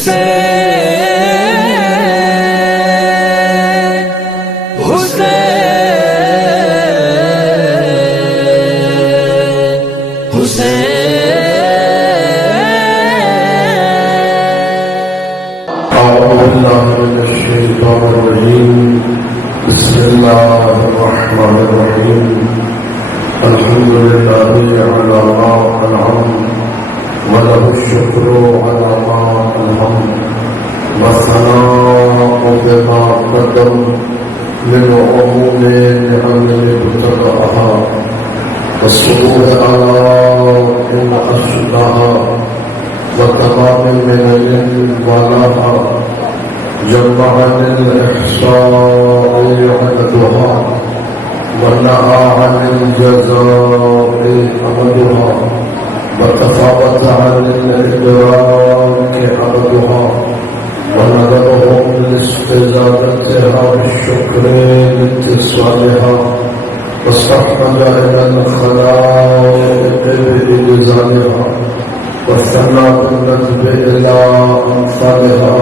بسم الله الرحمن الرحيم الحمد لله على ما أنعم وله الشكر على ما ألهم والثناء بما قدم للعموم نعم ابتدأها والسرور على إن أشدها وتمام من ولاها جمع للإحصاء عددها ونهى عن الجزاء أمدها وتفاوت عن الإدراك عددها ونذرهم لاستزادتها بالشكر لاتصالها واستحمد إلى الخلائق بإلزامها واستنى بالندب إلى أمثالها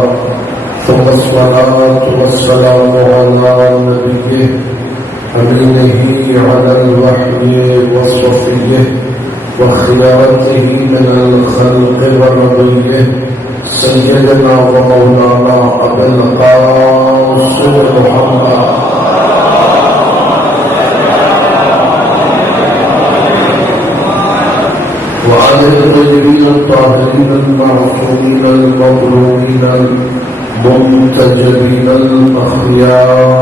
ثم الصلاة والسلام على نبيه أمينه على الوحي وصفيه وخيارته من الخلق ونبيه سيدنا ومولانا أبي القاسم محمد وعلى الطيبين الطاهرين المعصومين المظلومين المنتجبين الأخيار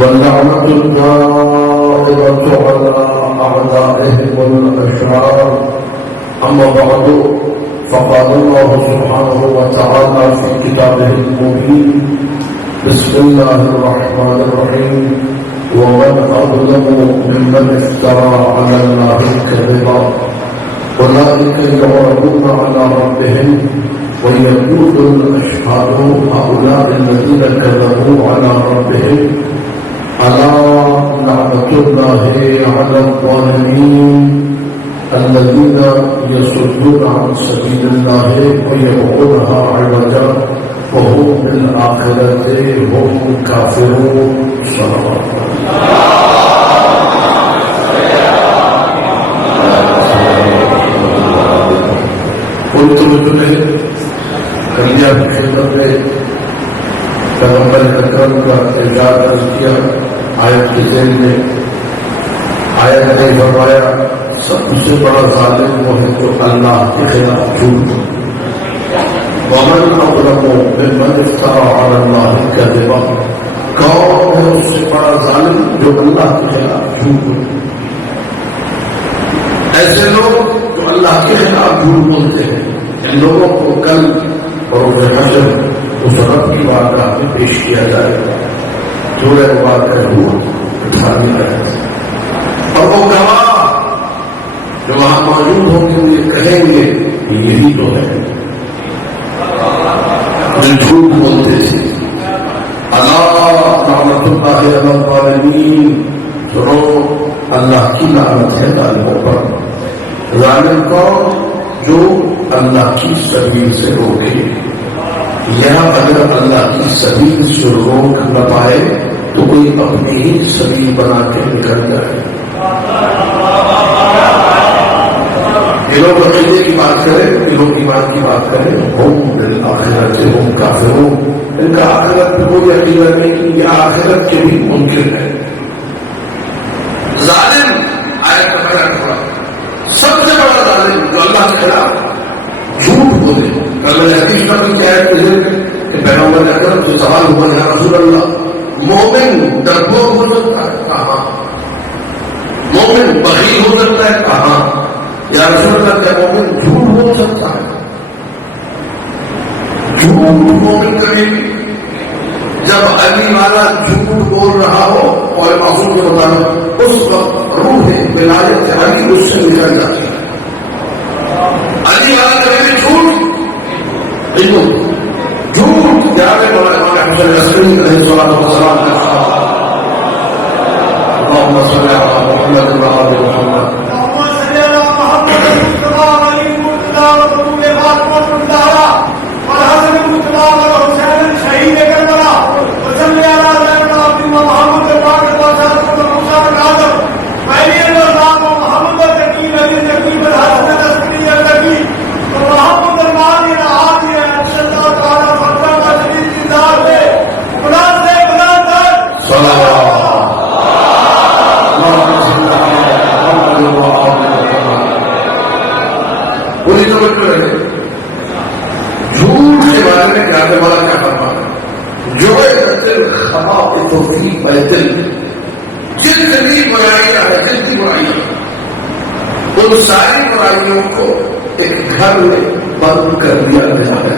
واللعنة الدائرة على أعدائهم الأشرار أما بعد فقال الله سبحانه وتعالى في كتابه المبين بسم الله الرحمن الرحيم ومن أظلم ممن افترى على الله كذبا أولئك يعرضون على ربهم ويقول الأشهاد هؤلاء الذين كذبوا على ربهم ألا لعنة الله على الظالمين الذين يصدون عن سبيل الله ويبغونها عوجا وهم بالآخرة هم كافرون. صلوات قلت لتنه کلیہ کی خدمت میں پیغمبر اکرم کا اجازت کیا آیت کے ذیل میں آیت نے فرمایا سب سے بڑا ظالم وہ ہے جو اللہ کے خلاف جھوٹ ومن اظلم ممن افترى على الله كذبا کون ہے اس سے بڑا ظالم جو اللہ کے خلاف جھوٹ ایسے لوگ جو اللہ کے خلاف جھوٹ بولتے ہیں ان لوگوں کو کل اور حشر اس رب کی بارگاہ میں پیش کیا جائے گا سورہ مبارکہ جھوٹ اٹھا دیا جائے گا اور وہ گواہ جو وہاں موجود ہوں گے یہ کہیں گے یہی تو ہے جو جھوٹ بولتے تھے اللہ رحمت اللہ علی الظالمین سنو اللہ کی لعنت ہے ظالموں پر ظالم کو جو اللہ کی سبیل سے روکے یا اگر اللہ کی سبیل سے روک نہ پائے تو کوئی اپنی ہی سبیل بنا کے نکل جائے. یہ لوگ عقیدے کی بات کریں یہ لوگ ایمان کی بات کریں ہم بالآخرت ہم کافرون ان کا آخرت پہ کوئی عقیدہ نہیں یہ آخرت کے بھی ممکن ہے. ظالم آیت کا بیان ہوا سب سے بڑا ظالم جو اللہ کے خلاف جھوٹ بولے. کل میں نے حدیث کا بھی کیا ہے کہ پیغمبر اکرم سے سوال ہوا یا رسول اللہ مومن ڈرپوک ہو سکتا ہے کہاں مومن بخیل ہو سکتا ہے کہاں یا رسول اللہ کیا مومن جھوٹ بول سکتا ہے جھوٹ مومن کبھی جب علی والا جھوٹ بول رہا ہو اور معصوم کے مطابق اس وقت روح ولایت علی اس سے نکل جاتی ہے. علی والا کبھی جھوٹ جھوٹ جانے والا حسین عسکری علیہ الصلوۃ والسلام نے کہا اللهم صل على محمد وعلى ال محمد اللهم صل على محمد وعلى ال محمد فاطمہ الزہرا والحسن المجتبی والحسین شہید کربلا وصلی علی سیدنا محمد پاک وسلم المصطفى الاعظم وعلي الرضا ومحمد الزكي علي الزكي والحسن العسكري الزكي ومحمد المعالي العادي صلى الله تعالى فترة شديد انتظار ہے بلند سے بلند صلوات پوری توجہ رہے. جھوٹ کے بارے میں جانے والا کیا فرما ہے؟ جو خبا توفیق بیتل جتنی برائیاں ہیں جتنی برائیاں ان ساری برائیوں کو ایک گھر میں بند کر دیا گیا ہے.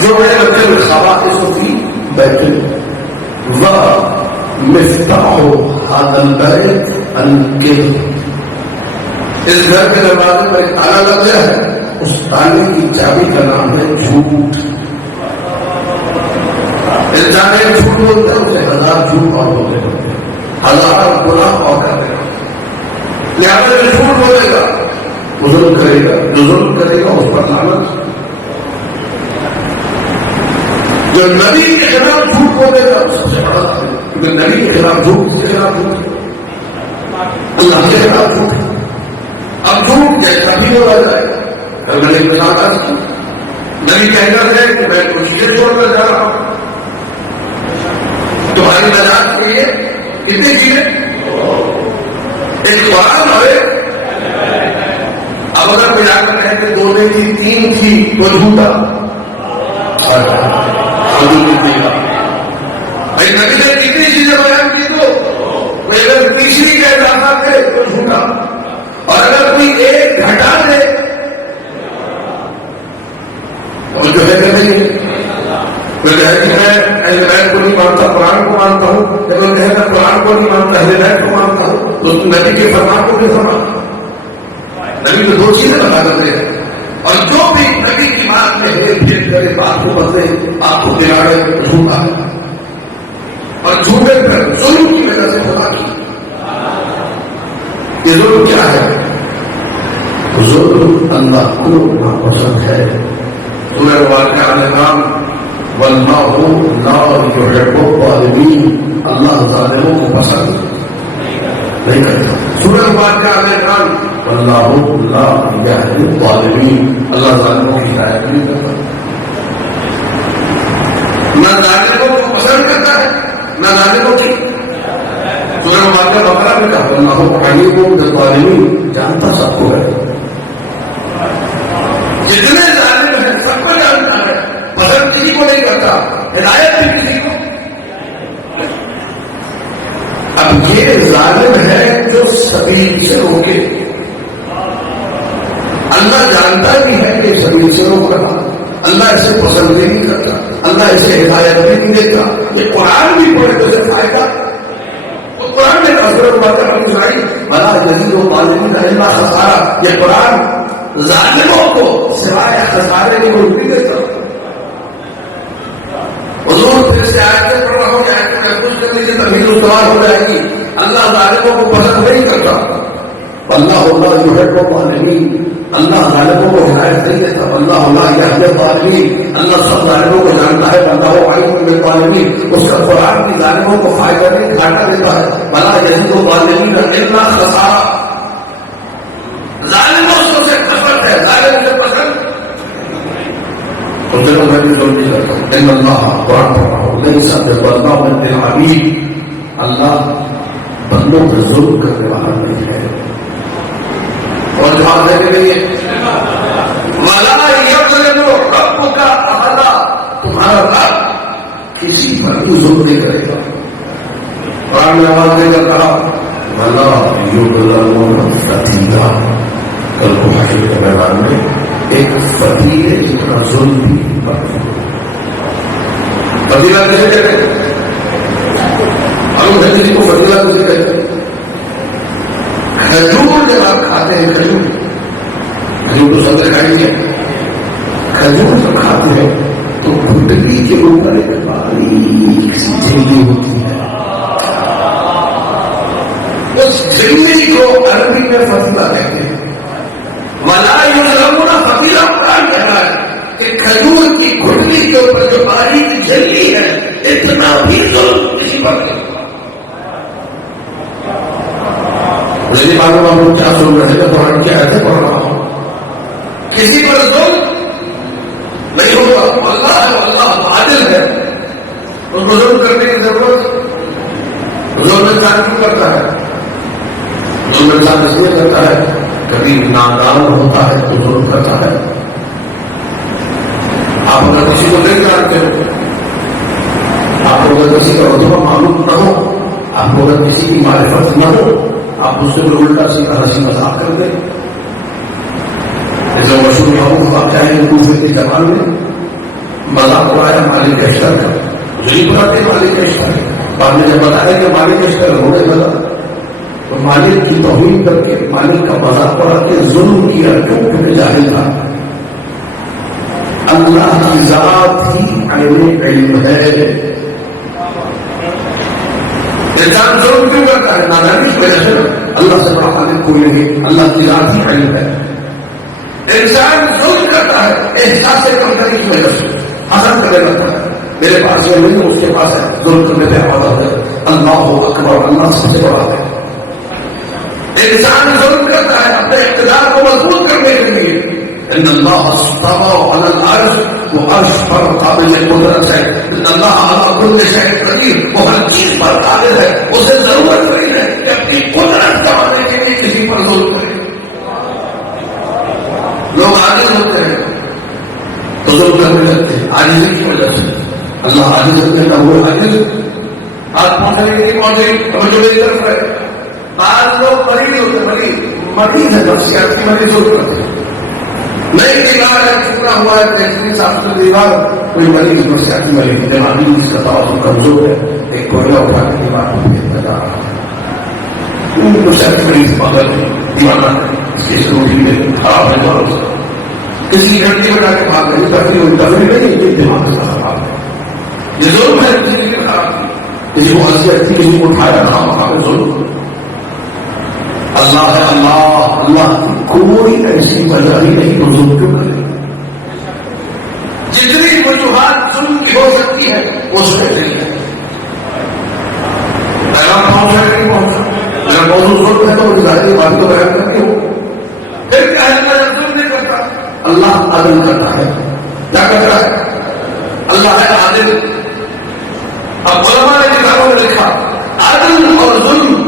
جو ہے خبا توفیق بیتل وہ مفتاح هذا البيت الكذب. اس گھر کے دروازے پر ایک تالا لگ گیا ہے, اس تالے کی چابی کا نام ہے جھوٹ. انسان ایک جھوٹ بولتا ہے اسے ہزار جھوٹ اور بولتے ہیں, ہزار گناہ اور کرے گا. لہٰذا جو جھوٹ بولے گا وہ ظلم کرے گا, جو ظلم کرے گا اس پر لعنت. جو نبی کے خلاف جھوٹ بولے گا سب سے بڑا ہے, کیونکہ نبی کے خلاف جھوٹ کس کے خلاف جھوٹ, اللہ کے خلاف جھوٹ. اب جھوٹ جیسا بھی ہو جائے گا. میں نے مثال آج کی, نبی کہنا ہے کہ میں کچھ چیزیں چھوڑ کر جا رہا ہوں, تمہاری نجات کے لیے کتنی چیزیں, ایک قرآن ہے. اب اگر کوئی آ کر کہتے دو نہیں تھی تین تھی تو جھوٹا بھائی. نبی نے کتنی چیزیں بیان کی تو اگر تیسری کا اضافہ کرے تو جھوٹا, اور اگر کوئی ایک گھٹا دے تو جو ہے کہ نہیں. میں ہدایت کو نہیں مانتا, قرآن کو مانتا ہوں, لیکن کہتا قرآن کو نہیں مانتا, ہدایت کو مانتا ہوں, تو نبی کے فرمان کو بھی فرمان. نبی تو دو چیزیں بتا کرتے ہیں, اور جو بھی نبی کی بات میں ہیر پھیر کرے بات کو بدلے آپ کو گراڑے جھوٹا, اور جھوٹے پر ظلم کی وجہ سے خدا کی. یہ ظلم کیا ہے؟ ظلم اللہ کو ناپسند ہے. سورہ واقعہ نام واللہ لا یحب الظالمین, اللہ ظالموں کو پسند نہیں کرتا. سورہ واقعہ نام واللہ لا یحب الظالمین, اللہ ظالموں کی ہدایت نہیں کرتا. نہ ظالموں کو پسند کرتا ہے نہ ظالموں کی. سورہ واقعہ بقرہ میں کہا واللہ علیم بالظالمین, جانتا سب کو ہے. جتنے ظالم ہیں سب کو جانتا ہے, پسند کسی کو نہیں کرتا, ہدایت بھی کسی کو. اب یہ ظالم ہے جو سبیل سے روکے, اللہ جانتا بھی ہے کہ سبیل سے روک رہا, اللہ اسے پسند نہیں کرتا, اللہ اسے ہدایت بھی نہیں دیتا. یہ قرآن بھی پڑھے تو اسے فائدہ. تو قرآن میں بھلا جزید و معلوم کا علم خسارہ, یہ قرآن ظالموں کو سوائے خسارے کی روک نہیں دیتا. حضور پھر سے آیتیں پڑھ رہا ہوں, آیتیں محفوظ کرنے سے تمہید سوال ہو جائے گی. اللہ ظالموں کو پسند نہیں کرتا, اللہ یحب الظالمین, اللہ ظالموں کو ہدایت نہیں دیتا. اللہ یحب الظالمین, اللہ سب ظالموں کو جانتا ہے. اللہ علیم بالظالمین, اس کا قرآن کی ظالموں کو فائدہ نہیں گھاٹا دیتا ہے. بھلا یزید الظالمین الا خسارہ, ظالموں سے نفرت ہے, ظالم سے پسند. اور چلو میں بھی ظلم نہیں کرتا ہوں. ان اللہ قرآن پڑھ رہا ہوں لیس بظلام للعبید, اللہ بندوں پر ظلم کرنے والا نہیں ہے. اور جواب دینے کے لیے وَلَا يَظْلِمُ رَبُّكَ أَحَدًا, تمہارا رب کسی پر بھی ظلم نہیں کرے گا. قرآن میں آواز دے کر کہا وَلَا يُظْلَمُونَ فَتِيلًا, کل کو حشر کے میدان میں ایک فتیلے جتنا ظلم بھی فتیلہ کیسے کہتے ہیں؟ معلوم ہے کسی کو فتیلہ کیسے کہتے ہیں؟ کھجور جب آپ کھاتے ہیں, کھجور تو سب کھائی ہے, کھجور جب کھاتے ہیں تو گھٹنی کے اوپر ایک باریک سی جھلی ہوتی ہے. اس جھلی کو عربی میں فتیلہ کہتے ہیں. وَلَا يُظْلَمُونَ فَتِيلًا کسی کے اوپر جو باریکی جھلی ہے اتنا بھی ظلم کسی پر نہیں. مجھے معلوم آپ لوگ کیا سن رہے تھے قرآن کی آیتیں پڑھ رہا ہوں. کسی پر ظلم نہیں ہوگا. اللہ ہے, اللہ عادل ہے, اس کو ظلم کرنے کی ضرورت. ظلم انسان کیوں کرتا ہے؟ ظلم انسان اس لیے کرتا ہے کبھی نادان ہوتا ہے تو ظلم کرتا ہے. آپ اگر کسی کو نہیں جانتے ہو, آپ کو اگر کسی کا رتبہ معلوم نہ ہو, آپ کو اگر کسی کی معرفت نہ ہو, آپ اس سے الٹا سیدھا ہنسی مذاق کر دیں. جیسے مشہور معروف واقعہ ہے کوفے کے زمان میں مذاق اڑایا مالک اشتر کا. نہیں پتا کہ مالک اشتر, بعد میں جب بتایا کہ مالک اشتر ہونے لگا تو مالک کی توہین کر کے مالک کا مذاق اڑا کے ظلم کیا. کیوں؟ کیونکہ جاہل تھا. اللہ کی ذات ہی عین علم ہے. انسان ظلم کیوں کرتا ہے؟ نادانی کی وجہ سے. اللہ سے بڑا خالق کوئی نہیں, اللہ کی ذات ہی علم ہے. انسان ظلم کرتا ہے احساس کمتری کی وجہ سے, حسد کرنے لگتا ہے میرے پاس یہ نہیں اس کے پاس ہے, ظلم کرنے پہ عادت ہے. اللہ اکبر, اللہ سب سے بڑا ہے. انسان ظلم کرتا ہے اپنے اقتدار کو مضبوط کرنے کے لیے. ان اللہ استوى على العرش, وہ عرش پر قابل قدرت ہے. ان اللہ على كل شيء قدیر, وہ ہر چیز پر قادر ہے. اسے ضرورت نہیں ہے کہ اپنی قدرت دکھانے کے لیے کسی پر ظلم کرے. لوگ عاجز ہوتے ہیں تو ظلم کرنے لگتے ہیں عاجزی کی وجہ سے. اللہ عاجز ہوتے ہیں, وہ عاجز ہاتھ پہنچنے کی نہیں پہنچے. ہمیں جو میری طرف ہے آج لوگ مریض ہوتے, مریض ہے بس صحت کی مریض ہوتے ہیں. نئی دیوار ہے, ٹوٹا ہوا ہے, 33 سال کی دیوار, کوئی مریض نفسیات کی مریض دماغی اس کا توازن کمزور ہے, ایک کوئلہ اٹھا کے دیوار کو پھینکتا جا رہا ہے. نفسیات کی مریض مگر دیوانہ ہے, اس کی روٹی میں خراب ہے دوروں سے. کسی گھنٹے میں جا کے بھاگ گئی تفریح نہیں, یہ دماغ کا خراب ہے. یہ ظلم ہے کسی کے خراب کی. کسی کو حیثیت تھی, کسی کو اٹھایا رہا وہاں پہ ظلم. اللہ ہے, اللہ کی کوئی ایسی وجہ ہی نہیں تو ظلم کیوں کرے. جتنی وجوہات ظلم کی ہو سکتی ہے وہ اس میں نہیں ہے. پیغام پہنچا نہیں پہنچا, اگر موضوع ظلم ہے تو وہ ظاہری بات کو بیان کرتی ہو. پھر کیا ہے, ظلم نہیں کرتا, اللہ عدل کرتا ہے. کیا کرتا ہے؟ اللہ ہے عادل. اب علماء نے کتابوں میں لکھا عدل اور ظلم,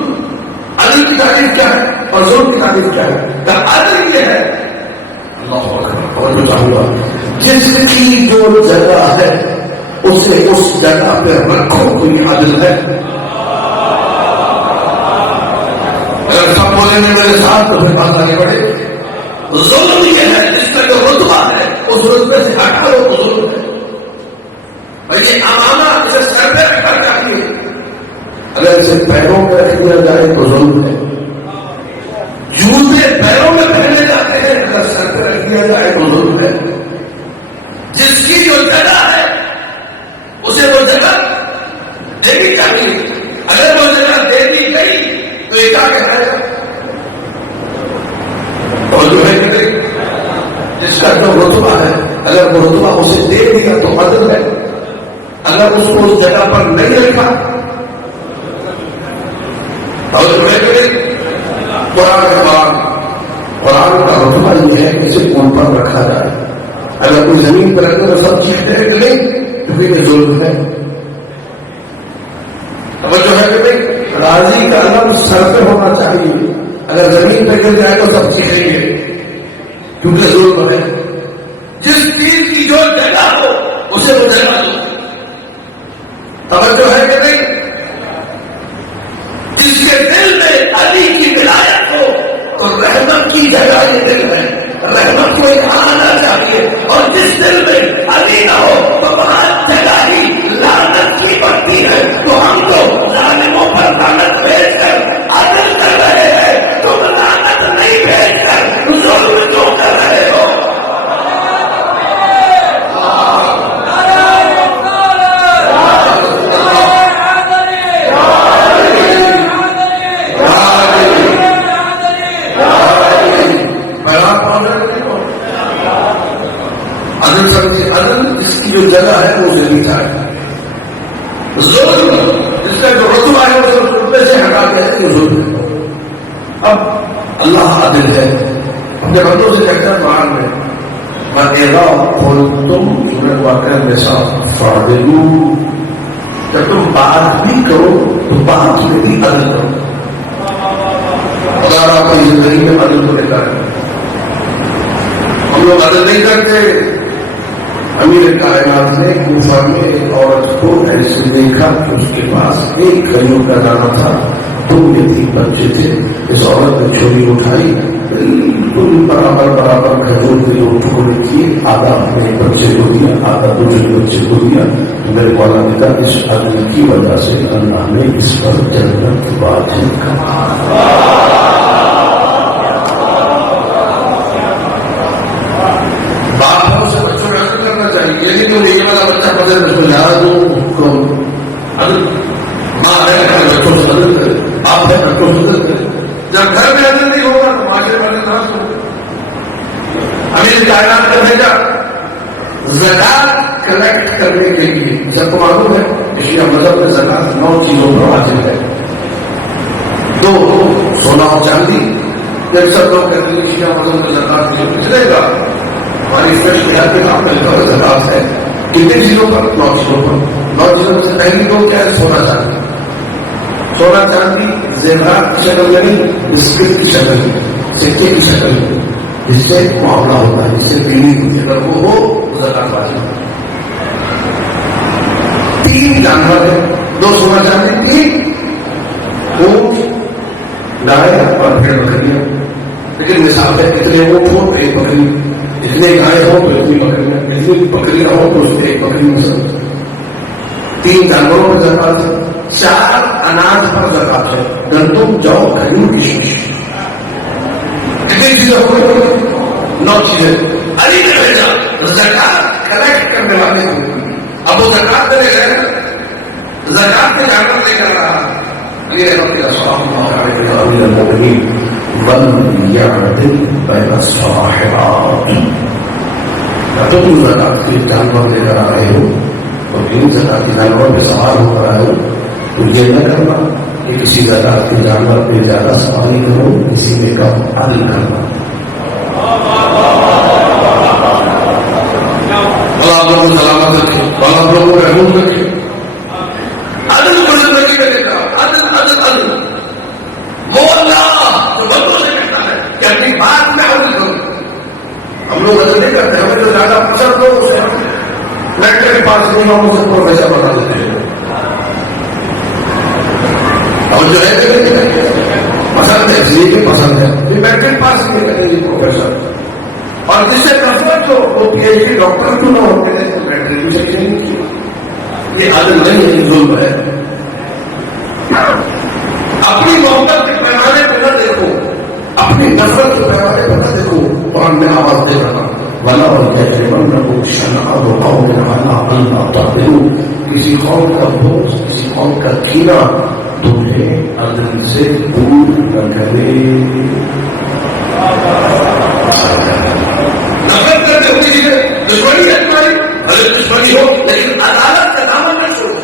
عدل کی تعریف کیا ہے اور ظلم کی تعریف کیا ہے. کہ عدل یہ ہے, اللہ اکبر, اور جو چاہوں گا جس کی جو جگہ ہے اسے اس جگہ پہ رکھو, کوئی عدل ہے. اگر سب بولیں گے میرے ساتھ تو پھر بات آگے بڑھے. ظلم یہ ہے جس کا جو رتبہ ہے اس رتبے سے ہٹا لو تو ظلم ہے. بھائی امانہ اسے سر پہ رکھا چاہیے, اگر اسے پیروں میں رکھ دیا جائے تو ظلم ہے. جوتے پیروں میں پہنے جاتے ہیں, اگر سر پہ رکھ دیا جائے تو ظلم ہے. جس کی جو جگہ ہے اسے وہ جگہ دینی چاہیے. اگر وہ جگہ دے دی گئی تو یہ کیا کہنا ہے, اور جو ہے کہ جس کا جو رتبہ ہے اگر وہ رتبہ اسے دے دیا تو عدل ہے. اگر اس کو اس جگہ پر نہیں رکھا اور جو ہے کہ قرآن کا رتبہ یہ ہے کہ اسے کون پر رکھا جائے. اگر کوئی زمین پر رکھنے تو سب چیز ہے کہ نہیں تو پھر یہ ظلم ہے. اب جو ہے کہ بھائی راضی کا علم سر پہ ہونا چاہیے, اگر زمین پہ گر جائے تو سب چیز نہیں ہے کیونکہ ظلم ہے. جس چیز کی جو جگہ ہو اسے وہ جگہ دو. توجہ ہے کہ نہیں, جس کے دل میں علی کی ولایت ہو تو رحمت کی جگہ یہ دل ہے, رحمت کو آنا چاہیے. اور جس دل میں علی نہ ہو تو وہاں جگہ ہی لعنت کی بڑھتی ہے. تو ہم تو ظالموں پر لعنت بھیج کر عدل کر رہے ہیں, تم لعنت نہیں بھیج کر عدل سمجھے، عدل اس کی جو جگہ ہے وہ اسے نیچا ہے، ظلم اس کا جو رتبہ ہے وہ رتبے سے ہٹا کے ہے کہ ظلم ہے۔ اب اللہ عادل ہے، اپنے بندوں سے کہتا ہے قرآن میں وَإِذَا قُلْتُمْ سورۃ واقعہ میں صاف فَاعْدِلُوا، جب تم بات بھی کرو تو بات میں بھی عدل کرو۔ اگر آپ کی زندگی میں عدل کو لیتا ہے، ہم لوگ عدل نہیں کرتے۔ امیر کائنات نے کوفہ میں ایک عورت کو ایسے دیکھا کہ اس کے پاس ایک کھجور کا دانہ تھا، 2 یا 3 بچے تھے۔ اس عورت نے چھری اٹھائی، بالکل برابر برابر کھجور کے 2 ٹکڑے کیے، آدھا اپنے بچے کو دیا، آدھا دوسرے بچے کو دیا۔ میرے مولا نے کہا اس عدل کی وجہ سے اللہ نے اس پر جنت واجب کر لیکن جو یہ والا بچہ پڑھے اس کو یاد ہو ماں ہے بچوں سے مدد کرے، باپ ہے بچوں سے مدد کرے۔ جب گھر میں عدل نہیں ہوگا تو معاشرے میں عدل نہ ہو۔ امیر کائنات نے بھیجا زکات کلیکٹ کرنے کے لیے۔ جب کو معلوم ہے شیعہ مذہب میں زکات 9 چیزوں پر واجب ہے، 2 سونا اور چاندی۔ جب سب لوگ کہتے ہیں شیعہ مذہب میں زکات کے لیے چلے گا، ہماری اسپیشل کے نام پر زکات ہے کتنے چیزوں پر؟ 9 چیزوں پر۔ 9 چیزوں میں سے پہلی تو کیا ہے؟ سونا چاندی۔ سونا چاندی زیورات کی شکل میں نہیں، بسکٹ کی شکل میں، سکے کی شکل میں، جس سے معاملہ ہوتا ہے، جس سے پیڑھی ہوتی ہے، اگر وہ ہو زکات واجب ہے۔ 3 جانور ہے، 2 سونا چاندی، 3 اونٹ، گائے اور بھیڑ بکریاں۔ لیکن مثال ہے اتنے اونٹ ہو تو 1 بکری، اتنے گائے ہو تو اتنی بکریاں، اتنی بکریاں ہو تو اس سے 1 بکری مثلا۔ 3 جانوروں پر زکات ہے، 4 اناج پر زکات ہے، گندم، جو، کھجور، کشمش۔ کتنی چیزیں ہو گئی؟ 9 چیزیں۔ علی نے بھیجا زکات کلیکٹ کرنے والے کو۔ اب وہ زکات میں لے گئے، زکات میں جانور لے کر رہا علی رحمۃ اللہ علیہ من يعدل بين الصاحبات۔ تم زکات کے جانور لے کر آ رہے ہو اور ان زکات کے جانور پہ سوال ہو رہا ہے تو یہ نہ کرنا کہ کسی زکات کے جانور پہ زیادہ سواری کرو، کسی میں کم عدل کرنا۔ اللہ آپ لوگوں کو سلامت رکھے، اللہ آپ لوگوں کو محفوظ رکھے۔ عدل کو زندگی میں دیکھا، عدل عدل عدل۔ وہ اللہ جو بندوں سے کہتا ہے کہ اپنی بات میں عدل کرو۔ ہم لوگ عدل نہیں کرتے، ہمیں جو زیادہ پسند ہو اسے ہم میٹرک پاس نہیں ہو اسے پروفیسر بنا دیتے ہیں، اور جو ہے پسند ہے اس لیے پسند ہے میٹرک پاس نہیں کریں گے پروفیسر، اور جس سے نفرت ہو وہ پی ایچ ڈی ڈاکٹر کیوں نہ ہو میٹرک بھی سیکشن نہیں کیا۔ یہ عدل نہیں ہے، یہ ظلم ہے۔ اپنی محبت کے پیمانے پہ نہ دیکھو، اپنی نفرت کے پیمانے پہ نہ دیکھو۔ قرآن میں آواز دے رہا وَلَا يَجْرِمَنَّكُمْ شَنَآنُ قَوْمٍ عَلَىٰ أَلَّا تَعْدِلُوا، کسی قوم کا بغض، کسی قوم کا کینہ تمہیں عدل سے دور نہ کرے۔ نفرت کرتے ہوتی چیزیں دشمنی ہے تمہاری، بھلے دشمنی ہو لیکن عدالت کا دامن نہ چھوڑو۔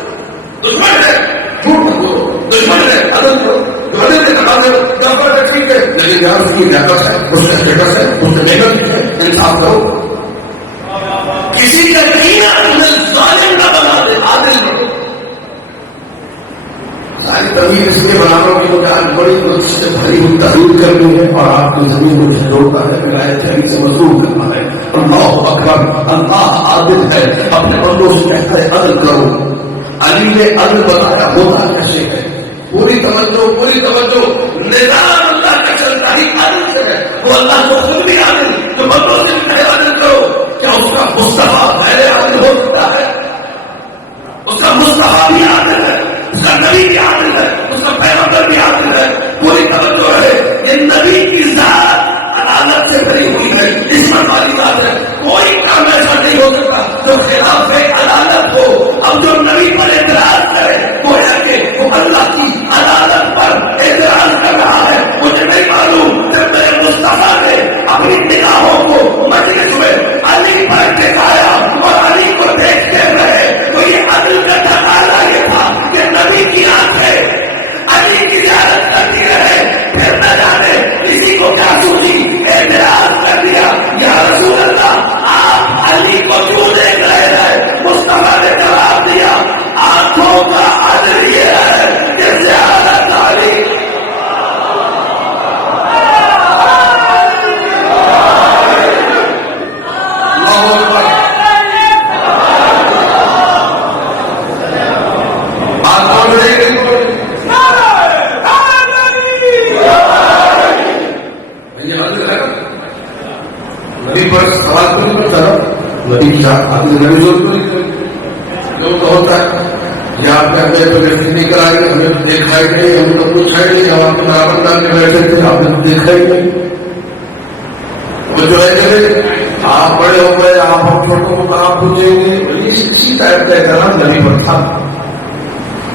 دشمن ہے جھوٹ نہ بولو، دشمن ہے عدل کرو، عدل کے تقاضے نفرت ہے ٹھیک ہے لیکن یہاں اس کی لیاقت ہے، اس کا اسٹیٹس ہے، اس کا نیگت ہے، انصاف کرو۔ کسی کا کینہ تمہیں ظالم نہ بنا دے، عادل بنو۔ ساری تبھی اس لیے بنا رہا ہوں کہ آج بڑی مدد سے بھری ہوئی تحریر کرنی ہے اور آپ کی زمین کو جھنجھوڑنا ہے، ولایت علی سے مظلوم کرنا ہے۔ اللہ اکبر، اللہ عادل ہے، اپنے بندوں سے کہتا ہے عدل کرو۔ علی نے عدل بتایا ہوتا کیسے ہے، پوری توجہ پوری توجہ۔ نظام اللہ کا چلتا ہی عدل سے ہے، وہ اللہ کو خود بھی عادل، تو بندوں سے بھی عدل کرو۔ کیا اس کا مصطفیٰ غیر عادل ہو سکتا ہے؟ اس کا مصطفیٰ بھی عادل ہے، اس کا نبی بھی عادل ہے، اس کا پیغمبر بھی عادل ہے۔ پوری توجہ ہے، یہ نبی کی ذات عدالت سے بھری ہوئی ہے، عصمت والی ذات ہے۔ کوئی کام ایسا نہیں ہو سکتا جو خلاف عدالت ہو۔ اب جو نبی پر اعتراض کرے وہ ہے کہ وہ اللہ کی عدالت پر اعتراض کر رہا ہے۔ مجھے نہیں معلوم کہ میرے مصطفیٰ نے اپنی نگاہوں کو مجلس میں علی پر ٹکایا نبی کی آدمی نبی ضرور نہیں کرے جو تو ہوتا ہے یا آپ نے اپنے پروجیکٹ نہیں کرائے گے ہمیں تو دیکھا ہی نہیں ہم تو پوچھا ہی نہیں ہم اپنے برابر نام میں بیٹھے تھے آپ نے تو دیکھا ہی نہیں وہ جو ہے کہ آپ بڑے ہو گئے آپ ہم چھوٹوں کو آپ پوچھیں گے اسی ٹائپ کا احترام نبی پر تھا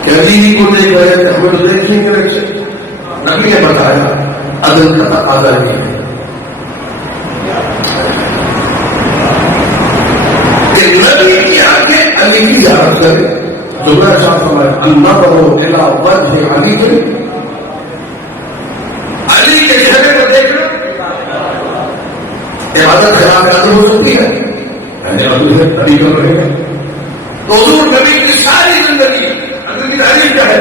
کہ علی کو دیکھ رہے تھے ہمیں تو دیکھیں گے نبی نے بتایا عدل کا تقاضا نہیں ہے کہ نبی کی آنکھیں علی کی زیارت کرے جو میں چاہتا ہوں اللہ کرو الا وجہ علی کے علی کے چہرے کو دیکھنا عبادت خلاف عدل ہو سکتی ہے یعنی عدل ہے علی کر رہے ہیں تو حضور نبی کی ساری زندگی عدل کی تعلیم کیا ہے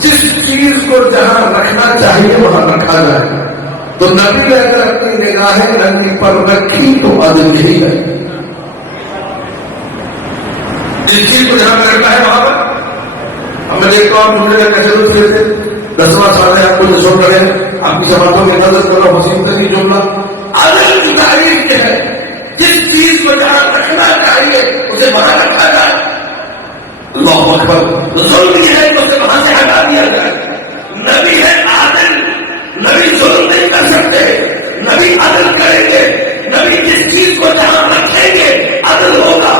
جس چیز کو جہاں رکھنا چاہیے وہاں رکھا جائے تو نبی نے اگر اپنی نگاہیں نبی پر رکھی تو عدل یہی ہے جس چیز کو جہاں رکھنا ہے وہاں پر ہم نے دیکھا اور ڈھونڈنے کا کچھ دوسرے سے 10واں سال ہے آپ کو جو کریں آپ کی جماعتوں میں نظر کرو حسین تک جملہ عدل کی تعریف کیا ہے جس چیز کو جہاں رکھنا چاہیے اسے وہاں رکھا جائے اللہ اکبر ظلم یہ ہے تو اسے وہاں سے ہٹا دیا جائے نبی ہے عادل نبی ظلم نہیں کر سکتے نبی عدل کریں گے نبی جس چیز کو جہاں رکھیں گے عدل ہوگا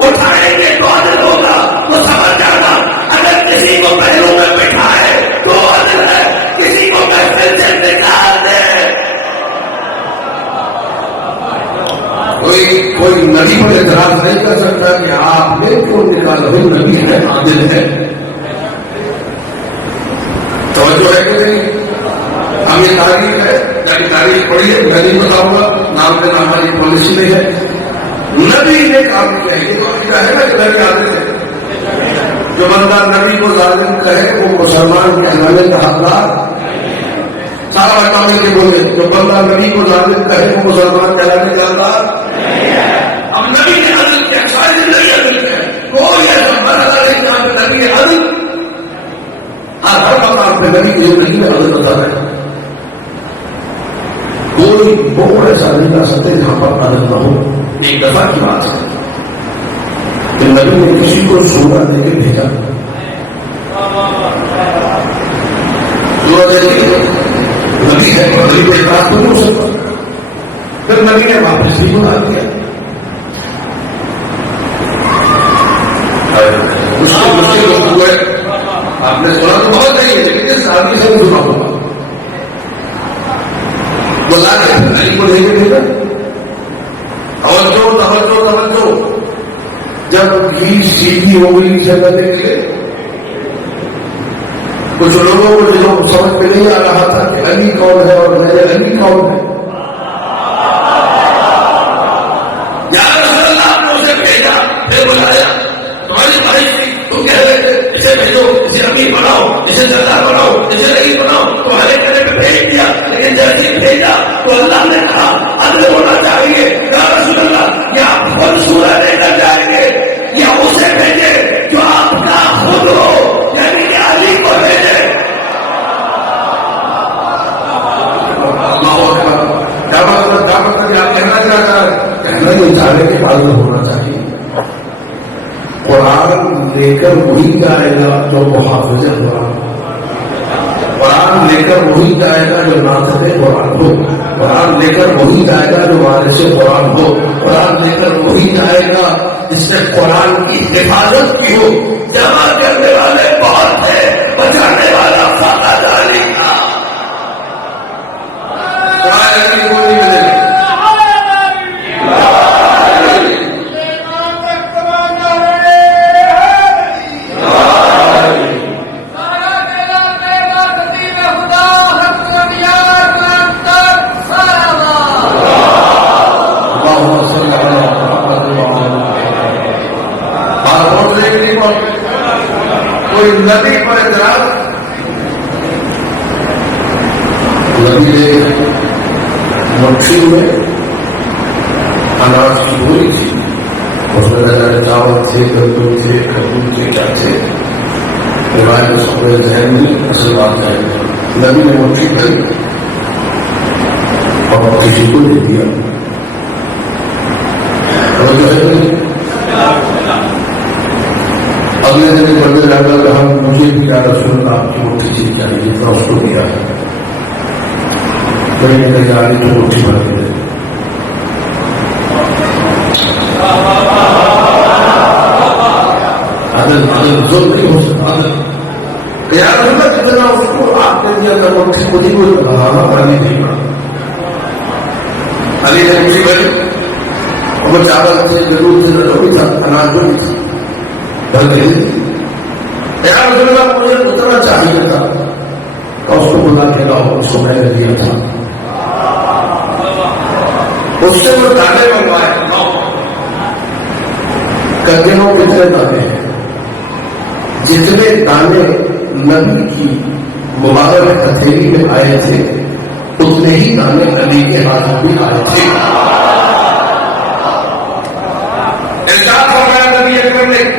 اٹھائیں گے تو عدل ہوگا تو سمجھ جانا اگر کسی کو پہلو میں بٹھائے تو عدل ہے کسی کو محفل سے نکال دے کوئی نبی پر اعتراض نہیں کر سکتا کہ آپ نے کیوں نکالا ہوئی نبی ہے عادل ہے توجہ ہے کہ نہیں ہم یہ تاریخ ہے جب تاریخ پڑھی ہے میں نہیں بتاؤں گا نام پہ نام ہماری پالیسی نہیں ہے نبی نے کام کیا ہے نا کہ نبی عادل ہے جو بندہ نبی کو ظالم کہے وہ مسلمان کہلانے کا حقدار سارا بتا کے بولے جو بندہ نبی کو ظالم کہے وہ مسلمان کہلانے کا حقدار اب نبی نے عدل کیا ساری زندگی عدل کیا کوئی ایسا مرحلہ نہیں جہاں پہ نبی نے عدل ہر مقام پہ نبی کی زندگی میں عدل بتا رہے کوئی موڑ ایسا نہیں کر سکتے جہاں پر عدل نہ ہو ایک دفعہ کی بات ہے کہ نبی نے کسی کو سورہ دے کے بھیجا سورہ دے کے نبی ہے نبی کو اعتراض نہیں ہو سکتا پھر نبی نے واپس بھی بنا دیا مشکل گفتگو ہے آپ نے سنا تو بہت نہیں ہے لیکن اس آدمی سے بھی سنا ہوگا بلا کے علی کو لے کے بھیجا توجہ جب گھی سیدھی ہو گئی جگہ کے لیے کچھ لوگوں کو جو سمجھ میں نہیں آ رہا تھا کہ علی کون ہے اور میرے علی کون ہے بلایا تمہاری خواہش تھی تم کہہ رہے تھے اسے بھیجو اسے امیر بناؤ اسے سردار بناؤ اسے رئیس بناؤ تمہارے کہنے پہ بھیج دیا لیکن جیسے بھیجا تو اللہ نے کہا عدل ہونا چاہیے یا رسول اللہ یا آپ خود سورہ لے کر جائیں گے یا اسے بھیجے جو آپ کا خود ہو یعنی کہ علی کو بھیجے کہنا یہ چاہے کہ عدل ہونا چاہیے قرآن لے کر وہی جائے گا جو محافظ قرآن قرآن لے کر وہی جائے گا جو ناصر قرآن ہو قرآن لے کر وہی جائے گا جو وارث قرآن ہو قرآن لے کر وہی جائے گا جس میں قرآن کی حفاظت کی ہو جمع کرنے والے بہت تھے بچانے والا فقط علی تھا کوئی نہیں ملے گا کوئی نبی پر اعتراض نبی نے مٹھی میں اناج کی گولی تھی اس میں نظر چاول تھے گندم تھے کھجور تھے کیا تھے روایت اس کو ذہن میں اصل بات ہے نبی نے مٹھی بھری اور کسی کو دے دیا اگلے دن بندے لگا کہ ہم مجھے بھی یا رسول اللہ آپ کی مٹھی چیز چاہیے جتنا اس کو دیا ہے کوئی نہیں جا رہی تو مٹھی بھر دے عدل ظلم نہیں ہو سکتا عدل یا رسول اللہ جتنا اس کو آپ نے دیا تھا مٹھی کو نہیں کوئی بڑھانا علی نہیں بڑھا علی نے مجھے بھائی اور چاول سے ضرور سے ضروری تھا اناج بھی تھا بھر دے یا رسول اللہ مجھے اتنا چاہیے تھا کہ اس کو بلا کے لاؤ اس کو میں نے دیا تھا اس سے وہ دانے منگوائے کنجروں کتنے دانے ہیں جتنے دانے نبی کی مبارک ہتھیلی میں آئے تھے اتنے ہی دانے علی کے ہاتھ بھی آئے تھے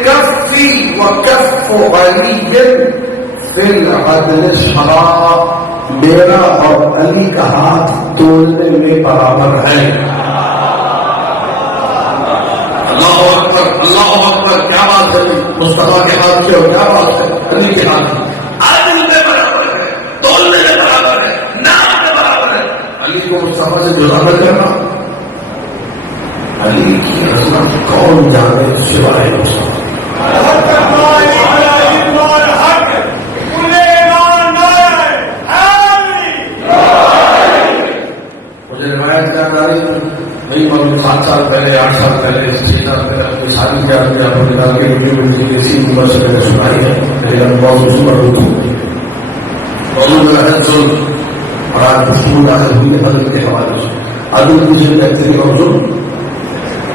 کفی وکف علی فی العدل سواء میرا اور علی کا ہاتھ توڑنے میں برابر ہے اللہ اکبر کیا بات ہے مصطفیٰ کے ہاتھ سے اور کیا بات ہے علی کے ہاتھ عدل میں برابر ہے تولنے میں برابر ہے نام میں برابر ہے علی کو مصطفیٰ سے جدا کر کرنا علی کی عظمت کون جانے سوائے مصطفیٰ مجھے روایت یاد آ رہی نہیں معلوم 7 سال پہلے 8 سال پہلے 6 سال پہلے اپنی شادی کے آدمی آپ نے ڈال کے یونیورسٹی اسی عمر سے میں نے سنائی ہے لیکن بہت اس پر ظلم اور آج مشہور آج ہوئی عدل کے حوالے سے عدل کی جو بہتری اور ظلم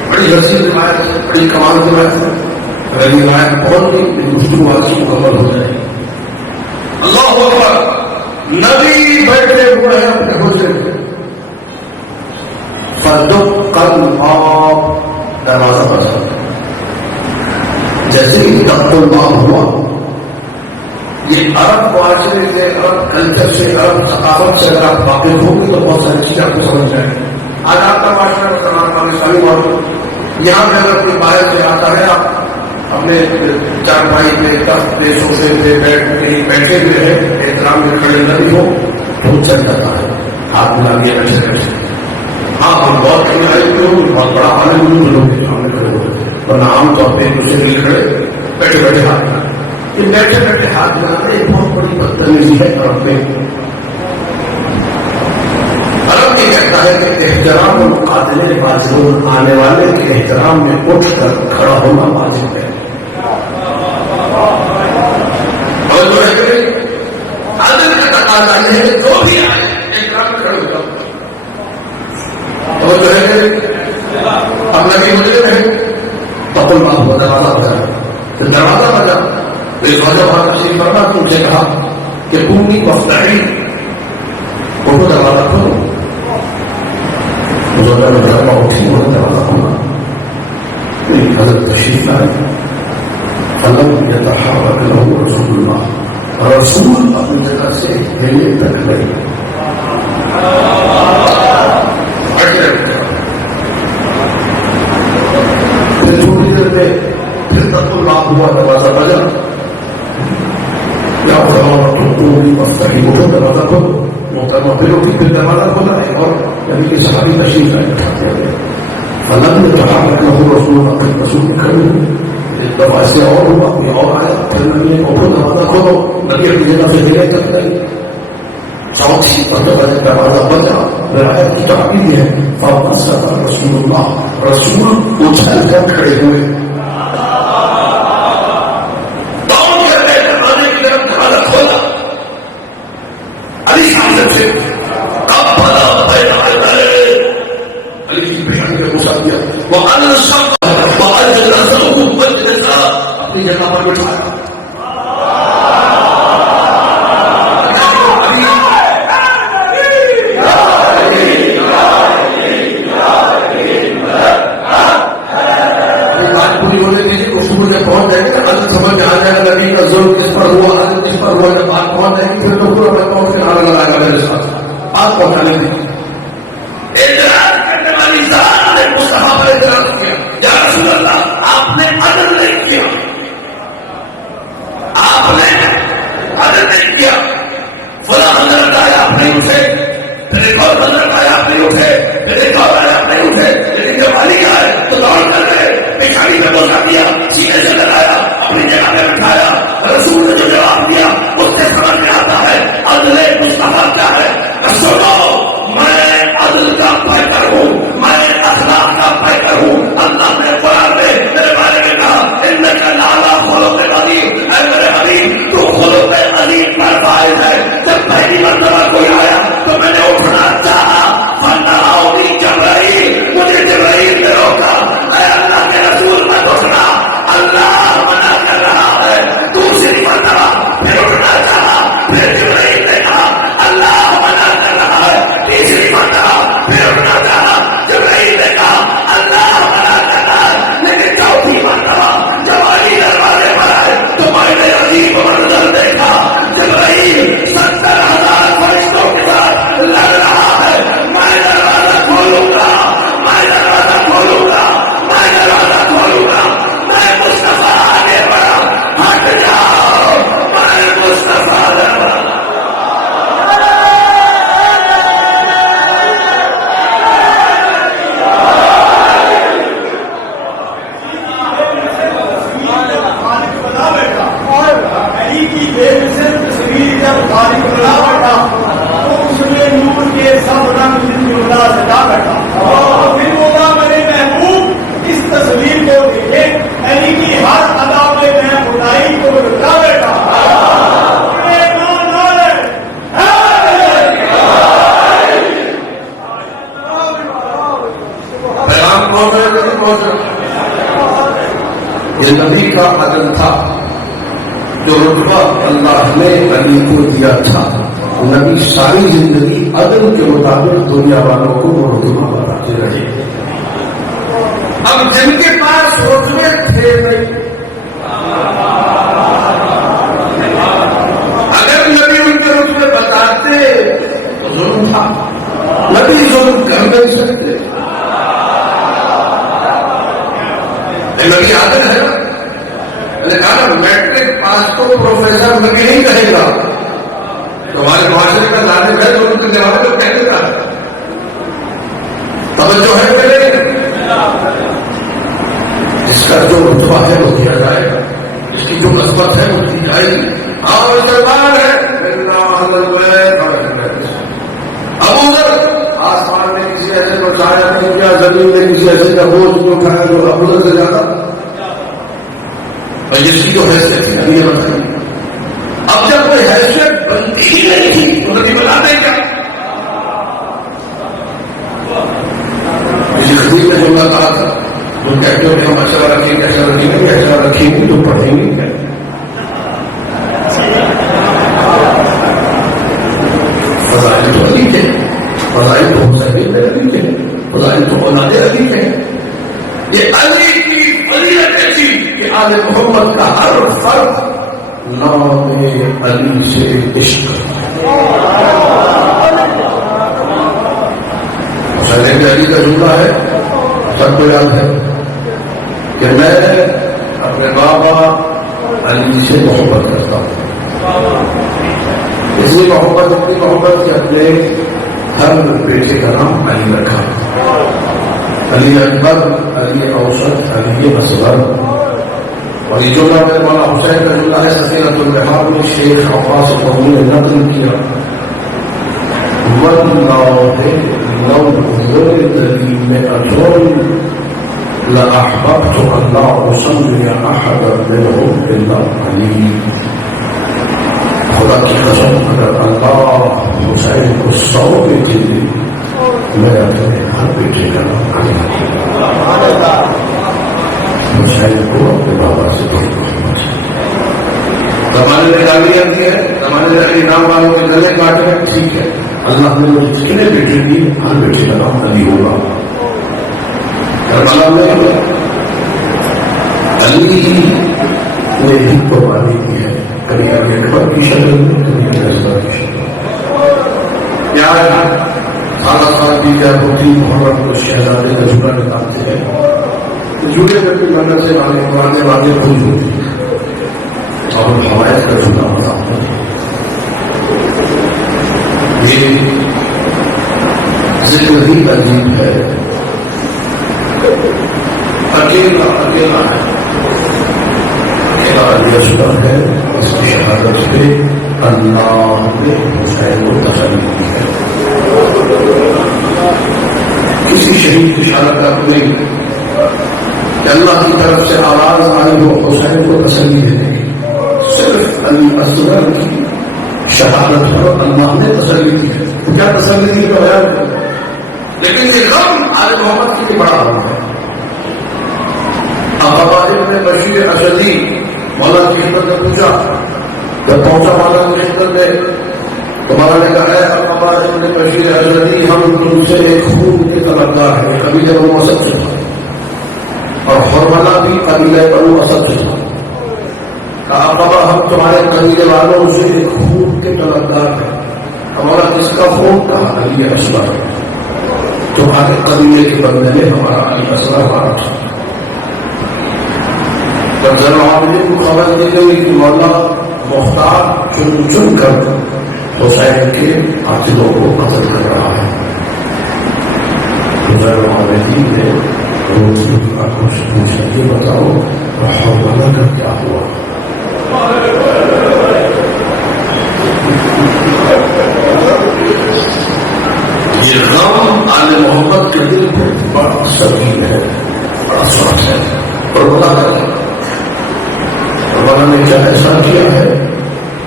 بڑی رسی روایت ہے بڑی کمال کی روایت ہے اگر یہ روایت بہت ہی مشکل والی مکمل ہو جائے اللہ اکبر نبی بیٹھے ہوئے ہیں اپنے حجرے میں فدق الباب دروازہ بجا جیسے ہی دق الباب ہوا یہ عرب معاشرے سے عرب کلچر سے عرب ثقافت سے اگر آپ واقف ہوں گے تو بہت ساری چیزیں آپ کو سمجھ جائیں گے آج آپ کا معاشرہ مسلمان پاکستانی معاشرہ یہاں پہ اگر کوئی باہر سے آتا ہے آپ اپنے چارپائی پہ تخت پہ سوفے پہ بیٹھے ہوئے ہیں احترام میں کھڑے نہ بھی ہو تو چل جاتا ہے ہاتھ ملا دیا بیٹھے بیٹھے ہاں ہم بہت کہیں آئے ہوئے ہوں بہت بڑا عالم ہوں لوگ کے سامنے کھڑے ہوتے ورنہ عام طور پہ دوسرے مل کھڑے بیٹھے بیٹھے ہاتھ ملا یہ بیٹھے بیٹھے ہاتھ ملانا ایک بہت بڑی بدتمیزی ہے عرب میں عرب یہ کہتا ہے کہ احترام مقابلے واجب آنے والے کے احترام میں اٹھ کر کھڑا ہونا واجب ہے اور جو ہے عدل کا تقاضا یہ ہے جو بھی آئے احترام میں کھڑے ہوگا اور جو ہے اب نبی مجھے رہے تقل بات ہوا دروازہ بجا پھر دروازہ بجا تو اس وجہ بات تشریف فرما تم سے کہا کہ قومی مفتحی وہ دروازہ کھولو مجھے دروازہ اٹھی وہ دروازہ کھولا حضرت تشریف لائے فلم يتحرك له رسول الله رسول اپنی جگہ سے ہلے تک نہیں پھر تھوڑی دیر میں پھر تک تو لاپ ہوا دروازہ بجا یا قومی مفتحی اٹھو دروازہ کھولو محترمہ پھر اٹھی پھر دروازہ کھولا ہے اور یعنی کہ صحابی تشریف لائے اٹھاتے ہیں فلم يتحرك له رسول الله پھر رسول نے کھڑے ایک دفعہ سے اور ہوا کوئی اور آیا پھر نبی نے کھولو دروازہ کھولو نبی اپنی جگہ سے ہلے تک نہیں چوتھی مرتبہ جب دروازہ بجا روایت کی تعبیر ہے فبسط رسول اللہ رسول اچھل کر کھڑے ہوئے دوڑ کر کے دروازے کی طرف دروازہ کھولا علی صاحب سے کب بنا علی کی بیان کے غصہ دیا وہ انصف اپنی جگہ پر بٹھایا بات پوری ہونے کے لیے اصول میں پہنچ جائے گا حضرت سمجھ میں آ جائے گا نبی کا ظلم کس پر ہوا حضرت کس پر ہوا جب بات پہنچ جائے گی پھر تو پورا میں پہنچ کے آگ لگائے گا میرے ساتھ بات پہنچانے کی اعتراض کرنے والی ذات نے مصطفیٰ پر اعتراض کیا میں کہوں اللہ نے قرآن میں میرے بارے میں کہا انک لعلی خلق عظیم، اے میرے حبیب تو خلق عظیم پر فائز ہے. جب پہلی مرتبہ کوئی آیا تو میں نے اٹھنا چاہا، فناؤنی جبرائیل، مجھے جبرائیل نے روکا، اے اللہ کے رسول مت اٹھنا، اللہ منع کر رہا ہے. دوسری مرتبہ پھر اٹھنا چاہا، پھر جبرائیل نے کہا اللہ منع کر رہا ہے. تیسری مرتبہ پھر اٹھنا چاہا، جبرائیل نے کہا اللہ منع کر رہا ہے. لیکن چوتھی مرتبہ جب علی دروازے پر آئے تو میں نے عجیب منظر دیکھا. جبرائیل 70,000 فرشتوں کے ساتھ لڑ رہا ہے. میں دروازہ کھولوں گا، میں دروازہ کھولوں گا، میں دروازہ کھولوں گا. میں مصطفیٰ آگے بڑھا، ہٹ جاؤ، میں مصطفیٰ آگے بڑھا. یہ نبی کا عدل تھا جو رتبہ اللہ نے علی کو دیا تھا. نبی ساری زندگی عدل کے مطابق دنیا والوں کو وہ رتبہ بتاتے رہے. اب جن کے پاس رتبے تھے نہیں، اگر نبی ان کے رتبے بتاتے تو ظلم تھا. نبی ظلم کر نہیں سکتے. نبی عادل ہے نا، میں نے کہا نا میٹرک پاس تو پروفیسر نبی نہیں کہے گا. تمہارے معاشرے کا ظالم ہے تو ان کے جواب کو کہہ دیتا ہے. توجہ ہے میرے، اس کا جو رتبہ ہے وہ دیا جائے گا، اس کی جو نسبت ہے وہ دی جائے گی. اور دربار ہے ابو ذر آسمان نے کسی ایسے کو اٹھایا نہیں کیا، زمین نے کسی ایسے کا بوجھ کو اٹھایا جو ابو ذر سے زیادہ، اور جس کی جو حیثیت تھی نبی نے بتائی. اب جب کوئی حیثیت بنتی ہی نہیں تھی تو نبی بتا دیں کیا؟ مجھے خدیب نے جملہ کہا تھا، تم کہتے ہو کہ ہم اچھا رکھیں گے، اچھا رکھیں گے، اچھا رکھیں گے تو پڑھیں گے کیا؟ فضائل تو علی کے، فضائل تو حسین علی کے، فضائل تو اولاد علی کے. یہ علی کی فضیلت ایسی کہ آل محمد کا ہر فرد نام علی سے عشق. حسین علی کا جملہ ہے، سب کو یاد ہے کہ میں اپنے بابا علی سے محبت کرتا ہوں. اسی محبت اپنی محبت کے اپنے ہر بیٹے کا نام علی رکھا. علی اکبر، علی اوسط، علی اصغر. اور یہ جملہ میرے مولانا حسین کا جملہ ہے، سفینۃ البحار میں شیخ عباس قومی نے نقل کیا. واللہ لو ولدني مئة لأحببت أن لا أصلي أحدا منهم إلا علي. خدا کی قسم اگر اللہ حسین کو 100 بیٹے دی میں اپنے ہر بیٹے کا نام علی حسین کو اپنے بابا سے بہت محبت ہے. زمانے نے گالیاں دی ہے، زمانے نے علی نام والوں کے گلے کاٹے ہیں، ٹھیک ہے، اللہ نے مجھے جتنے بیٹے دی ہر بیٹے کا نام علی ہوگا. کربلا میں علی نے ہی قربانی کی ہے، کبھی کبھی اکبر کی شکل میں، کبھی کبھی اصغر کی شکل میں. کیا سالہ سال کی کیا ہوتی محمد کو شہزادے کا جھولا نکالتے ہیں، جھولے میں بھی منت سے پرانے باتیں بھول ہوتی ہیں اور حوائد کا جھولا ہوتا ہے. یہ ذکر ہی عجیب ہے، اکیلا اکیلا ہے، اکیلا علی اصغر ہے. اس کی شہادت پہ اللہ نے حسین کو تسلی کی ہے. کسی شہید کی شہادت کا کوئی کہ اللہ کی طرف سے آواز آئی ہو حسین کو تسلی دینے کی، صرف علی اصغر کی شہادت پر اللہ نے تسلی دی ہے. کیا تسلی دی تو ہے، لیکن یہ غم آل محمد کی بڑا غم ہے. ابا ابن بشیر اسدی مولانا کی خدمت نے پوچھا، جب پہنچا مولانا کی خدمت میں تو مولانا نے کہا ہے ابا ابن بشیر اسدی ہم تم سے ایک خون کے طلبگار ہیں. قبیلہ بنو اسد سے تھا اور حرملہ بھی قبیلہ بنو اسد سے تھا. کہا بابا ہم تمہارے قبیلے والوں سے ایک خون کے طلبگار ہیں. ہمارا اس کا خون کہا علی اصغر، تمہارے قبیلے کے بندے میں ہمارا علی اصغر ہمارا تھا. جب ذرا کو خبر دی گئی کہ مولا مختار چن چن کر حسین کے قاتلوں کو قتل کر رہا ہے، العابدین نے کچھ پوچھا یہ بتاؤ حرملہ کا کیا ہوا؟ یہ غم آل محمد کے دل میں بڑا سنگین ہے، بڑا سخت ہے. اور مولانا نے کیا ایسا کیا ہے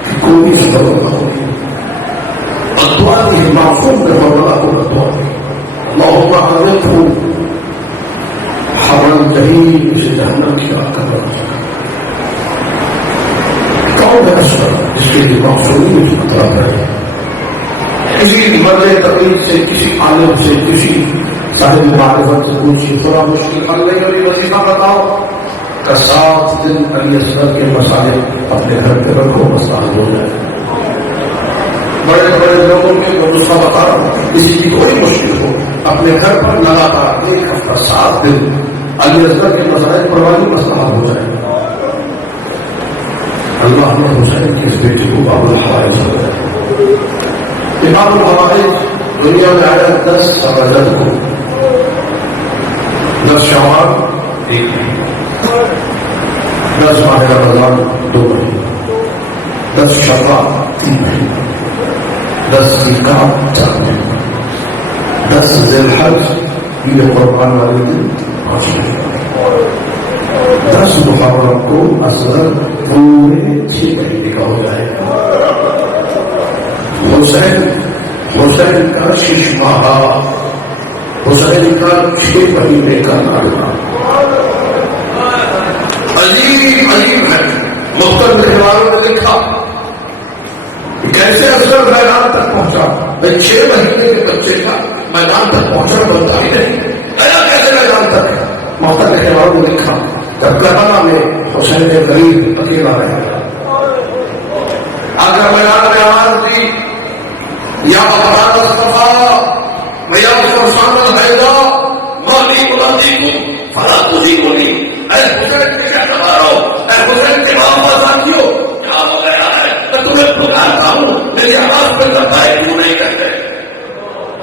کہ کوئی سبب نہ ہوگی. اور دعا دی معصوم نے مولانا کو دعا دی، اللہم اعرضہ حرم جہین سے جہنم کی آگ کا بنا. کون ہے اصغر جس کے لیے معصومی کی مطلب ہے؟ کسی مرد تقریب سے، کسی عالم سے، کسی صاحب معرفت سے پوچھی تھوڑا مشکل حل نہیں ہوئی وظیفہ بتاؤ کا 7 دن علی اصغر کے مسائل اپنے گھر پہ رکھو، مسئلہ حل ہو جائے. بڑے بڑے لوگوں کے نسخہ بتا رہا ہوں، کسی کی کوئی مشکل ہو اپنے گھر پر لگاتار 1 ہفتہ 7 دن علی اصغر کے مسائل پر والی مسئلہ حل ہو جائے. اللہ نے حسین کی اس بیٹی کو باب الحوائج بنایا. باب الحوائج دنیا میں آیا 10 رجب کو، 10 شوال 1 مہینہ، 10 ماہ رمضان 2 مہینہ، 10 شعبان 3 مہینہ، 10 ذوالقعدہ 4 مہینہ، 10 ذی الحج یہ قربان والے دن 5 مہینہ، 10 محرم کو اصغر پورے 6 مہینے کا ہو جائے گا. حسین کا 6 ماہ، حسین کا 6 مہینے کا نام عجیب عجیب ہے. مختلف روایوں نے لکھا کیسے اصغر میدان تک پہنچا. بھائی 6 مہینے کے بچے کا میدان تک پہنچنا بنتا ہی نہیں، کیسے میدان تک؟ مختلف روایوں نے لکھا جب کربلا میں حسین غریب اکیلا رہا، آگر میدان میں آواز دی یا ابرار الصفا یا فرسان الحیدہ مالی بلندی کو فلا تجھی بولی. اے حسین کے کیا تمہارو، اے حسین کے بابا ساتھیو کیا ہو گیا ہے؟ میں تمہیں پکارتا ہوں، میری آواز پر لگائے کیوں نہیں کرتے؟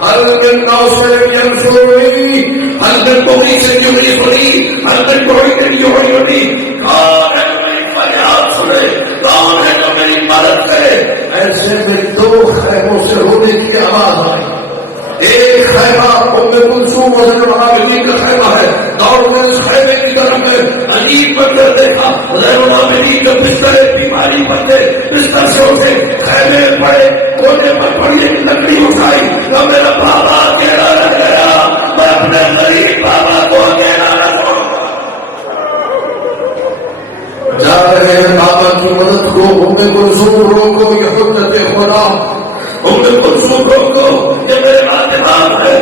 ہر دن ناصر ینصرنی، ہر دن کوئی سے کیوں نہیں سنی، ہر دن کوئی سے کیوں نہیں سنی. کون ہے جو میری فریاد سنے، کون ہے جو میری مدد کرے؟ ایسے میں 2 خیموں سے رونے کی آواز آئی. ایک خیمہ ام کلثوم اور العابدین کا خیمہ ہے، دوڑ کر اس خیمے کی طرف میں عجیب منظر دیکھا. العابدین کا بستر بیماری بندے بستر سے اٹھے، خیمے میں پڑے، کونے پر پڑی ایک لکڑی اٹھائی. تو میرا بابا اکیلا رہ گیا، میں اپنے غریب بابا کو اکیلا رکھوں. جا رہے ہیں بابا کی مدد کو. ام کلثوم روکو، یہ حجت خدا. ام کلثوم روکو، یہ میرے خاطرات ہے.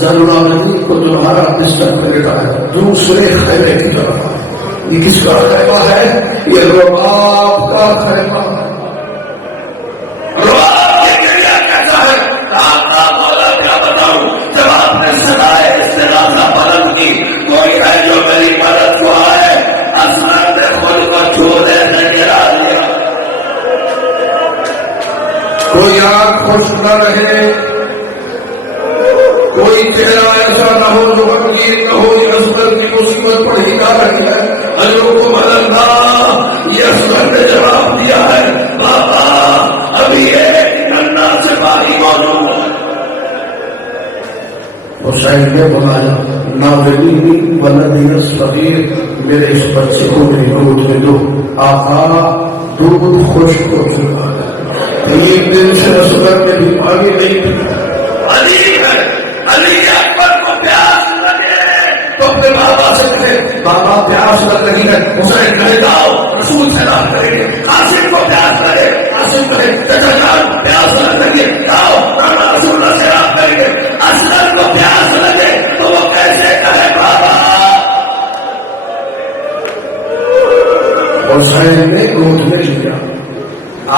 العابدین کو تمہارا بستر میں لٹا ہے، دوسرے خیمے کی طرف. یہ کس کا خیمہ ہے؟ یہ رباب کا خیمہ ہے. رباب یہ کیا کہتا ہے؟ آپ مولا کیا بتاؤں، جب آپ نے سنائے استغاثہ بلند کی، کوئی ہے جو میری مدد کو آئے. اصغر نے خود کو چھوڑے سے گرا دیا. کوئی آنکھ خشک نہ رہے، کوئی چہرہ ایسا نہ ہو جو غمگین نہ ہو. یہ اصغر کی مصیبت پڑھی جا رہی ہے. حضرت کو مدد تھا، یہ اصغر نے جواب دیا ہے بابا ابھی ایک گھنٹہ سے باقی موجود. حسین نے بلایا، ناظرین ولدی الصغیر، میرے اس بچے کو میری گود میں دو. آقا دودھ خشک ہو چکا ہے، ایک دن سے رسول نے بھی آگے نہیں تھا. علی اکبر کو پیاس لگے تو اپنے بابا سے کہے بابا پیاس لگ رہی ہے. حسین کہے جاؤ رسول سے بات کریں گے. قاسم کو پیاس لگے، قاسم کہے چچا جان پیاس لگ رہی ہے، جاؤ رسول اللہ سے بات کریں گے. اصغر کو پیاس لگے تو وہ کیسے کہے بابا. حسین نے گود میں لیا.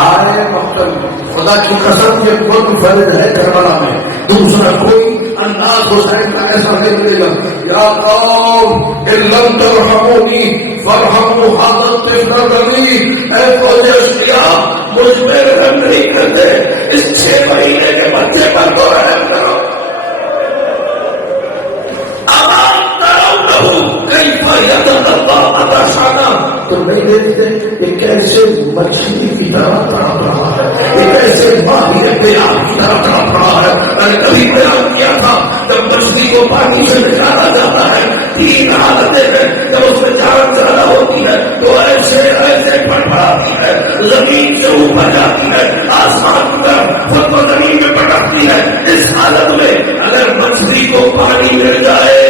آئے مقتل خدا کی قسم یہ کوئی فرد ہے کربلا میں، دوسرا کوئی انداز حسین کا ایسا نہیں ملے گا. یا قوم ان لم ترحمونی فرحموا هذا الطفل الرضيع. اے فوج اشقیاء مجھ پہ رحم نہیں کرتے، اس 6 مہینے کے بچے پر تو رحم کرو. تم نہیں دیکھتے یہ کیسے مچھلی کی طرح تڑپ رہا ہے، یہ کیسے ماہی پیام کی طرح تڑپ رہا ہے. میں نے کبھی بیان کیا تھا جب مچھلی کو پانی سے نکالا جاتا ہے 3 حالتیں ہیں. جب اس میں جان زیادہ ہوتی ہے تو ایسے ایسے پڑپڑاتی ہے، زمین سے اوپر جاتی ہے، آسمان کی طرف خود کو زمین میں پٹکتی ہے. اس حالت میں اگر مچھلی کو پانی مل جائے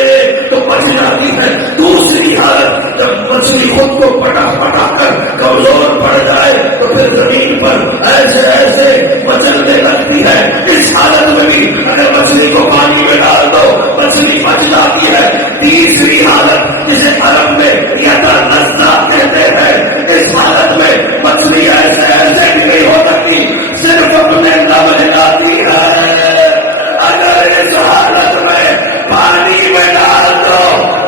تو بچ جاتی ہے. دوسری حالت جب مچھلی خود کو پٹک کر کمزور پڑ جائے تو پھر زمین پر ایسے ایسے مچلنے لگتی ہے. اس حالت میں بھی اگر مچھلی کو پانی میں ڈال دو مچھلی بچ جاتی ہے. تیسری حالت جسے عرب میں یتنزع کہتے ہیں، اس حالت میں مچھلی ایسے ایسے بھی نہیں ہو سکتی، صرف اپنے دم ہلاتی ہے. اگر اس حالت میں پانی میں ڈال دو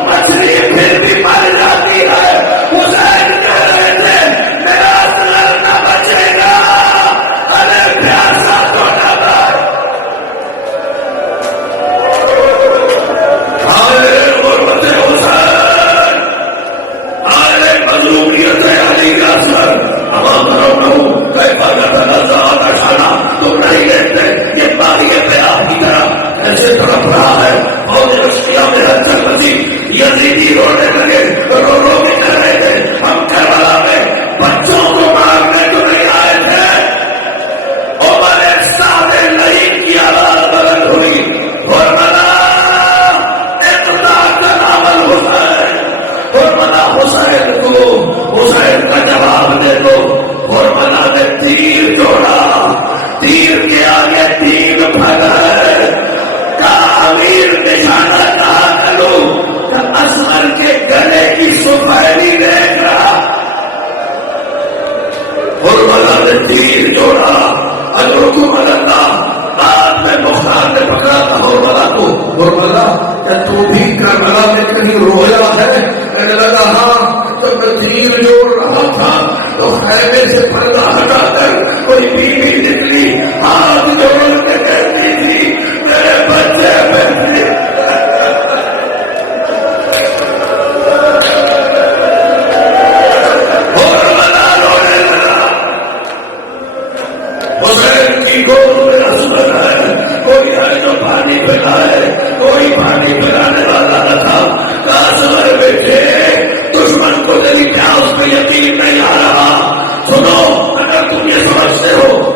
مچھلی پھر بھی مر جاتی ہے. حسین کہہ رہے تھے میرا اصغر نہ بچے گا، ارے پیاسا تو نہ بچ. آئے غربت حسین، آئے مظلومیت علی کا اثر. امام رہوں کیفا نتنزع نشانا، تم نہیں دیکھتے یہ پانی کے پیاس کی طرح ایسے تڑپ رہا ہے. اور اشقیاء میں حضرت مسیح یزیدی رونے لگے، رو رو کے کہہ رہے تھے ہم کربلا میں بچوں کو مارنے کو نہیں آئے تھے. عمر ایک ساتھ نہیں کی آواز بلند ہوئی، حرملا اقتدار کا نام حسین. حرملا حسین کو حسین کا جواب دے دو. حرملا نے تیر جوڑا، تیر کے آگے 3 پھل ہے. امیر نشانہ کہا کرو کہ اصغر کے گلے کی سفیدی دیکھ رہا. حرملا نے تیر جوڑا، اجرکم اللہ. بعد میں مختار نے پکڑا تھا حرملا کو. حرملا کیا تو بھی کربلا میں کہیں رویا ہے؟ کہنے لگا ہاں. جب میں تیر جوڑ رہا تھا تو خیمے سے پردہ ہٹا کر کوئی بیوی نکلی، ہاتھ جوڑ کے کہتی تھی میرے بچے بیٹھے. حرملا رونے لگا. حسین کی گود میں اصغر ہے، کوئی ہے جو پانی پلائے، کوئی پانی پلانے والا نہ تھا. اصغر بیٹھے دشمن کو دلی کیا اس پہ یقین نہیں آ رہا. سنو اگر تم یہ سمجھتے ہو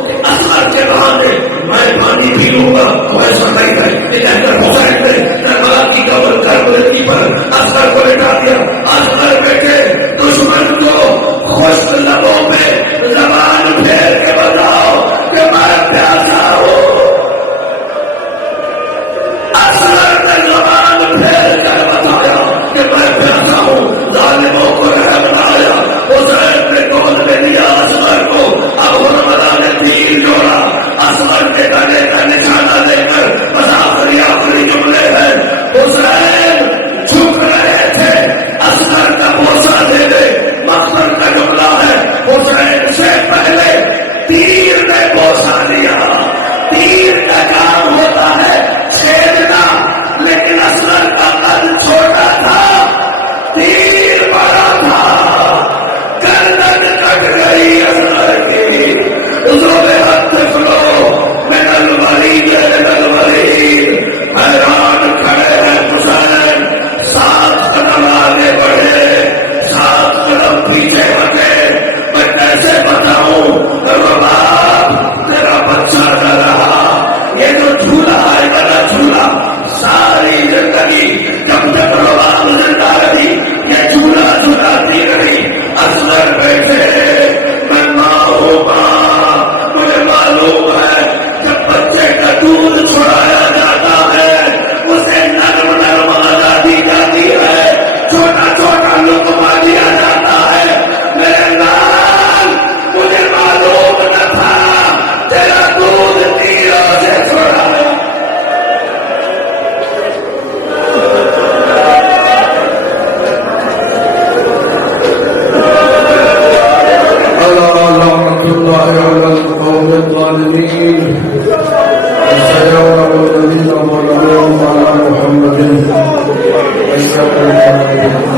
Amen.